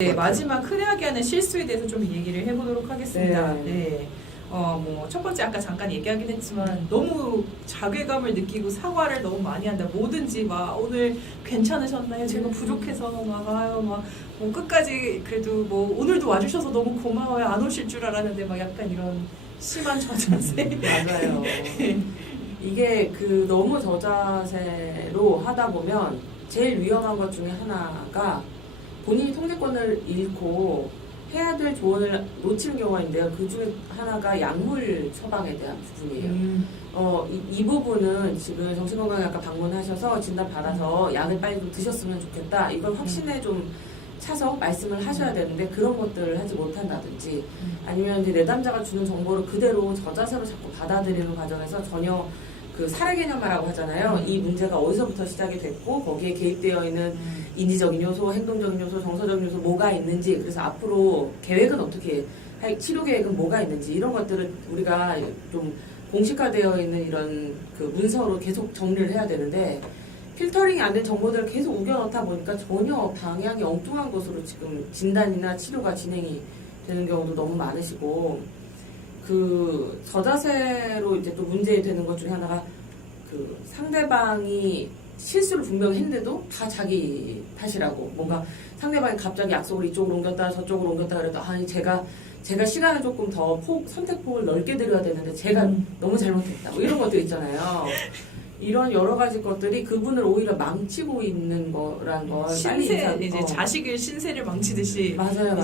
네, 마지막 흔하게 하는 실수에 대해서 좀 얘기를 해보도록 하겠습니다. 네. 네. 첫 번째 아까 잠깐 얘기하긴 했지만 너무 자괴감을 느끼고 사과를 너무 많이 한다. 뭐든지 막 오늘 괜찮으셨나요? 제가 부족해서 뭐 끝까지 그래도 뭐 오늘도 와주셔서 너무 고마워요. 안 오실 줄 알았는데 막 약간 이런 심한 저자세. 맞아요. 이게 너무 저자세로 하다 보면 제일 위험한 것 중에 하나가 본인이 통제권을 잃고 해야 될 조언을 놓치는 경우가 있는데요. 그 중에 하나가 약물 처방에 대한 부분이에요. 이 부분은 지금 정신건강의학과 방문하셔서 진단 받아서 약을 빨리 좀 드셨으면 좋겠다. 이걸 확신에 좀 차서 말씀을 하셔야 되는데 그런 것들을 하지 못한다든지 아니면 이제 내담자가 주는 정보를 그대로 저자세로 자꾸 받아들이는 과정에서 전혀 사례 개념화라고 하잖아요. 이 문제가 어디서부터 시작이 됐고 거기에 개입되어 있는 인지적인 요소, 행동적인 요소, 정서적인 요소 뭐가 있는지 그래서 앞으로 계획은 어떻게 치료 계획은 뭐가 있는지 이런 것들을 우리가 좀 공식화되어 있는 이런 문서로 계속 정리를 해야 되는데 필터링이 안 된 정보들을 계속 우겨넣다 보니까 전혀 방향이 엉뚱한 것으로 지금 진단이나 치료가 진행이 되는 경우도 너무 많으시고 저자세로 이제 또 문제되는 것 중에 하나가 상대방이 실수를 분명히 했는데도 다 자기 탓이라고 뭔가 상대방이 갑자기 약속을 이쪽으로 옮겼다 저쪽으로 옮겼다 그래도 아니 제가 시간을 조금 더 선택폭을 넓게 드려야 되는데 제가 너무 잘못했다 뭐 이런 것도 있잖아요. 이런 여러 가지 것들이 그분을 오히려 망치고 있는 거란 걸 신세 이제 자식의 신세를 망치듯이 맞아요.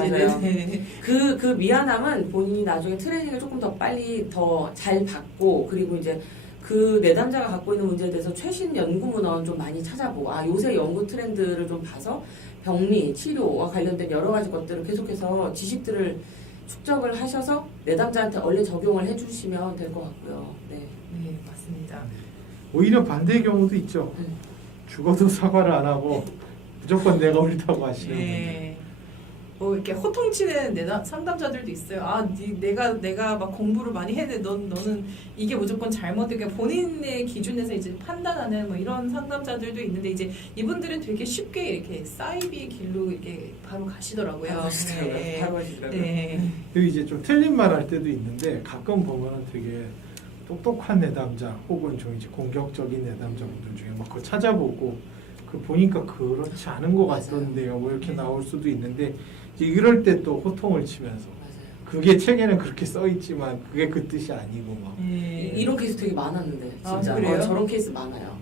그 미안함은 본인이 나중에 트레이닝을 조금 더 빨리 더 잘 받고 그리고 이제 그 내담자가 갖고 있는 문제에 대해서 최신 연구 문헌 좀 많이 찾아보고 요새 연구 트렌드를 좀 봐서 병리 치료와 관련된 여러 가지 것들을 계속해서 지식들을 축적을 하셔서 내담자한테 원래 적용을 해주시면 될 것 같고요. 네, 맞습니다. 오히려 반대의 경우도 있죠. 죽어도 사과를 안 하고 무조건 내가 옳다고 하시는 분들. 이렇게 호통치는 상담자들도 있어요. 내가 막 공부를 많이 했는데 너는 이게 무조건 잘못된 본인의 기준에서 이제 판단하는 뭐 이런 상담자들도 있는데 이제 이분들은 되게 쉽게 이렇게 사이비 길로 이렇게 바로 가시더라고요. 바로 가시더라고요. 그리고 이제 좀 틀린 말 할 때도 있는데 가끔 보면은 되게 똑똑한 내담자 혹은 좀 이제 공격적인 내담자분들 중에 막 그거 찾아보고 보니까 그렇지 않은 것 같던데요. 뭐 이렇게 나올 수도 있는데 이제 이럴 때 또 호통을 치면서 그게 책에는 그렇게 써 있지만 그게 그 뜻이 아니고 막 이런 케이스 되게 많았는데 진짜 그래요? 저런 케이스 많아요.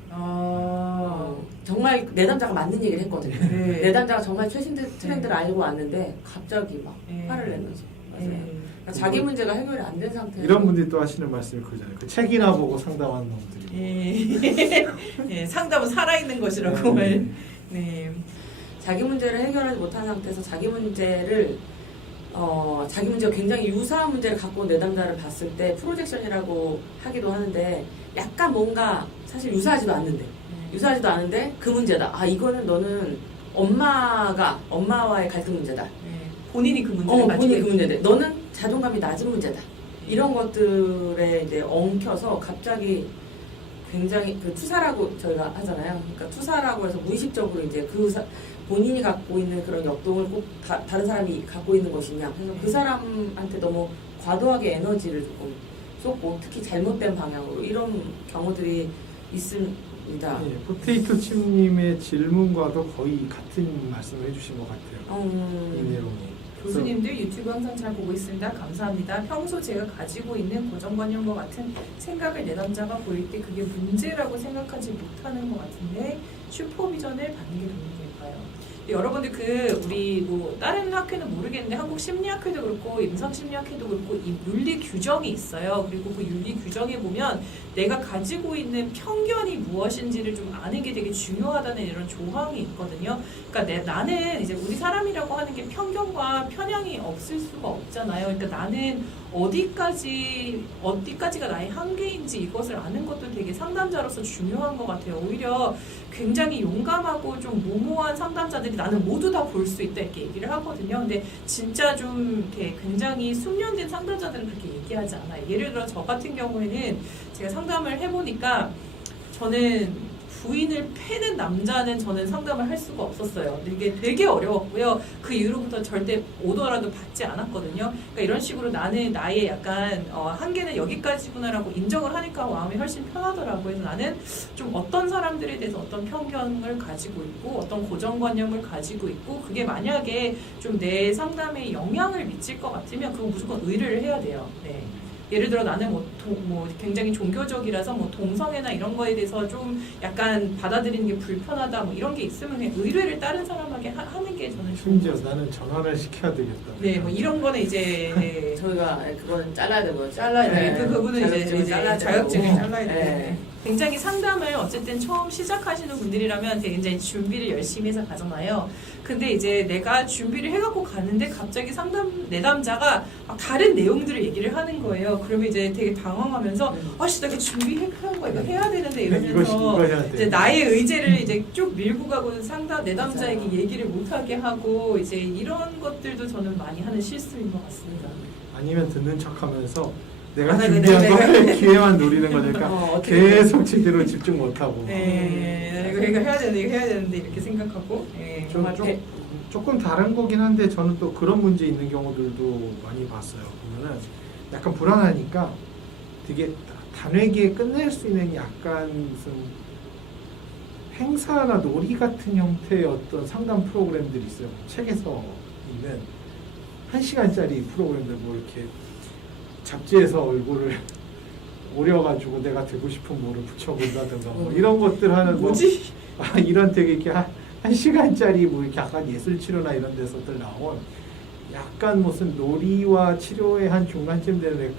정말 내담자가 맞는 얘기를 했거든요. 내담자가 정말 최신 트렌드를 알고 왔는데 갑자기 막 화를 내면서 그러니까 자기 문제가 해결이 안 된 상태에서 이런 분들이 또 하시는 말씀이 그거잖아요. 그 책이나 보고 상담하는 놈들이 상담은 살아있는 것이라고 자기 문제를 해결하지 못한 상태에서 자기 문제가 굉장히 유사한 문제를 갖고 온 내담자를 봤을 때 프로젝션이라고 하기도 하는데 약간 뭔가 사실 유사하지도 않은데 그 문제다. 이거는 너는 엄마와의 갈등 문제다. 본인이 그 문제를 본인이 그 문제인데 너는 자존감이 낮은 문제다. 이런 것들에 이제 엉켜서 갑자기 굉장히 투사라고 저희가 하잖아요. 그러니까 투사라고 해서 무의식적으로 이제 본인이 갖고 있는 그런 역동을 꼭 다른 사람이 갖고 있는 것이냐. 그래서 그 사람한테 너무 과도하게 에너지를 조금 쏟고 특히 잘못된 방향으로 이런 경우들이 있습니다. 포테이토 칩님의 질문과도 거의 같은 말씀을 해주신 것 같아요. 이 내용이. 교수님들 유튜브 항상 잘 보고 있습니다. 감사합니다. 평소 제가 가지고 있는 고정관념과 같은 생각을 내담자가 보일 때 그게 문제라고 생각하지 못하는 것 같은데 슈퍼비전을 받는 게 도움이 될까요? 여러분들 우리 뭐 다른 학회는 모르겠는데 한국 심리학회도 그렇고 임상심리학회도 그렇고 이 윤리 규정이 있어요. 그리고 그 윤리 규정에 보면 내가 가지고 있는 편견이 무엇인지를 좀 아는 게 되게 중요하다는 이런 조항이 있거든요. 그러니까 나는 이제 우리 사람이라고 하는 게 편견과 편향이 없을 수가 없잖아요. 그러니까 나는 어디까지가 나의 한계인지 이것을 아는 것도 되게 상담자로서 중요한 것 같아요. 오히려 굉장히 용감하고 좀 모모한 상담자들이 나는 모두 다 볼 수 있다 이렇게 얘기를 하거든요. 근데 진짜 좀 이렇게 굉장히 숙련된 상담자들은 그렇게 얘기하지 않아요. 예를 들어 저 같은 경우에는 제가 상담을 해보니까 저는 부인을 패는 남자는 저는 상담을 할 수가 없었어요. 근데 이게 되게 어려웠고요. 그 이후로부터 절대 오더라도 받지 않았거든요. 그러니까 이런 식으로 나는 나의 약간 한계는 여기까지구나라고 인정을 하니까 마음이 훨씬 편하더라고요. 그래서 나는 좀 어떤 사람들에 대해서 어떤 편견을 가지고 있고 어떤 고정관념을 가지고 있고 그게 만약에 좀 내 상담에 영향을 미칠 것 같으면 그거 무조건 의뢰를 해야 돼요. 네. 예를 들어 나는 뭐 굉장히 종교적이라서 뭐 동성애나 이런 거에 대해서 좀 약간 받아들이는 게 불편하다 뭐 이런 게 있으면 그냥 의뢰를 다른 사람에게 하는 게 저는 좋은 심지어 것 같아요. 나는 전화를 시켜야 되겠다. 네, 뭐 이런 거는 이제 네. 저희가 그건 잘라야 되고 잘라야 돼. 그 그분은 자격증을 이제 잘라야 자격증을 되고. 잘라야 돼. 네. 굉장히 상담을 어쨌든 처음 시작하시는 분들이라면 굉장히 준비를 열심히 해서 가잖아요. 근데 이제 내가 준비를 해갖고 가는데 갑자기 내담자가 막 다른 내용들을 얘기를 하는 거예요. 그러면 이제 되게 당황하면서 아씨 내가 준비한 거 이거 해야 되는데 이거 이러면서 해야 돼. 이제 나의 의제를 이제 쭉 밀고 가고 내담자에게 맞아요. 얘기를 못하게 하고 이제 이런 것들도 저는 많이 하는 실수인 것 같습니다. 아니면 듣는 척하면서 내가 맞아요. 준비한 네, 거 기회만 노리는 거니까 어떻게 계속 제대로 집중 못하고. 네, 이거 해야 되는데 이거 해야 되는데 이렇게 생각하고 네, 정말 조금 다른 거긴 한데 저는 또 그런 문제 있는 경우들도 많이 봤어요. 보면은 약간 불안하니까 되게 단회기에 끝낼 수 있는 약간 무슨 행사나 놀이 같은 형태의 어떤 상담 프로그램들이 있어요. 책에서 있는 1시간짜리 프로그램들 뭐 이렇게 잡지에서 얼굴을 오려가지고 내가 되고 싶은 뭐를 붙여본다든가 뭐 이런 것들 하는 뭐지? 이런 되게 이렇게 한 시간짜리 뭐 이렇게 약간 예술 치료나 이런 데서들 나온 약간 무슨 놀이와 치료의 한 중간쯤 되는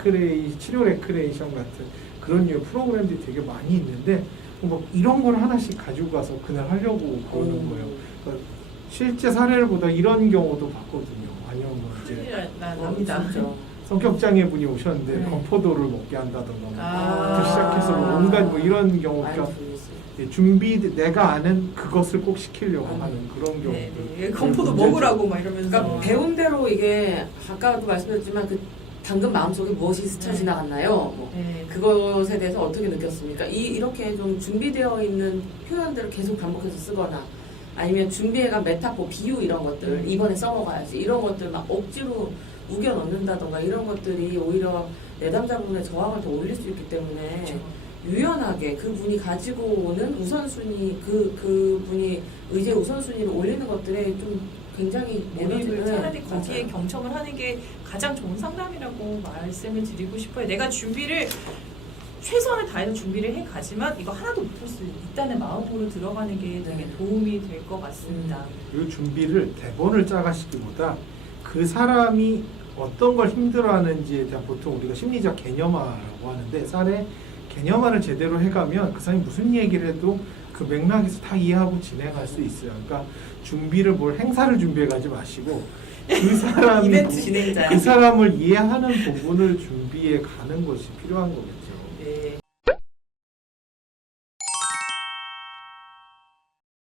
치료 레크레이션 같은 그런 류의 프로그램들이 되게 많이 있는데 뭐 이런 걸 하나씩 가지고 가서 그날 하려고 그러는 거예요. 그러니까 실제 사례를 보다 이런 경우도 봤거든요. 아니면 뭐 이제 큰일 납니다. 진짜. 성격장애 분이 오셨는데 네. 건포도를 먹게 한다던가 아. 부터 시작해서 뭐 온갖 뭐 이런 경우 많이 그러니까 보겠어요. 내가 아는 그것을 꼭 시키려고 음. 하는 그런 경우들. 네, 네. 건포도 먹으라고 막 이러면서 그러니까 배운 대로 이게 아까도 말씀드렸지만 그 당근 마음속에 무엇이 스쳐 네. 지나갔나요? 뭐 네. 그것에 대해서 어떻게 느꼈습니까? 이렇게 좀 준비되어 있는 표현들을 계속 반복해서 쓰거나 아니면 준비해간 메타포, 비유 이런 것들 이번에 써먹어야지 이런 것들 막 억지로 우겨 넣는다던가 이런 것들이 오히려 내담자분의 저항을 더 올릴 수 있기 때문에 그렇죠. 유연하게 그분이 가지고 오는 우선순위 그분이 의제 우선순위를 올리는 것들에 좀 굉장히 몰입을 차라리 맞아요. 거기에 경청을 하는 게 가장 좋은 상담이라고 말씀을 드리고 싶어요. 내가 준비를 최선을 다해서 준비를 해 가지만 이거 하나도 못할 수 있다는 마음으로 들어가는 게 되게 네. 도움이 될 것 같습니다. 그 준비를 대본을 짜가시기보다 그 사람이 어떤 걸 힘들어하는지에 대한 보통 우리가 심리적 개념화라고 하는데 사례 개념화를 제대로 해가면 그 사람이 무슨 얘기를 해도 그 맥락에서 다 이해하고 진행할 수 있어요. 그러니까 준비를 뭘 행사를 준비해 가지 마시고 그 사람이 이벤트 진행자. 그 사람을 이해하는 부분을 준비해 가는 것이 필요한 거겠죠.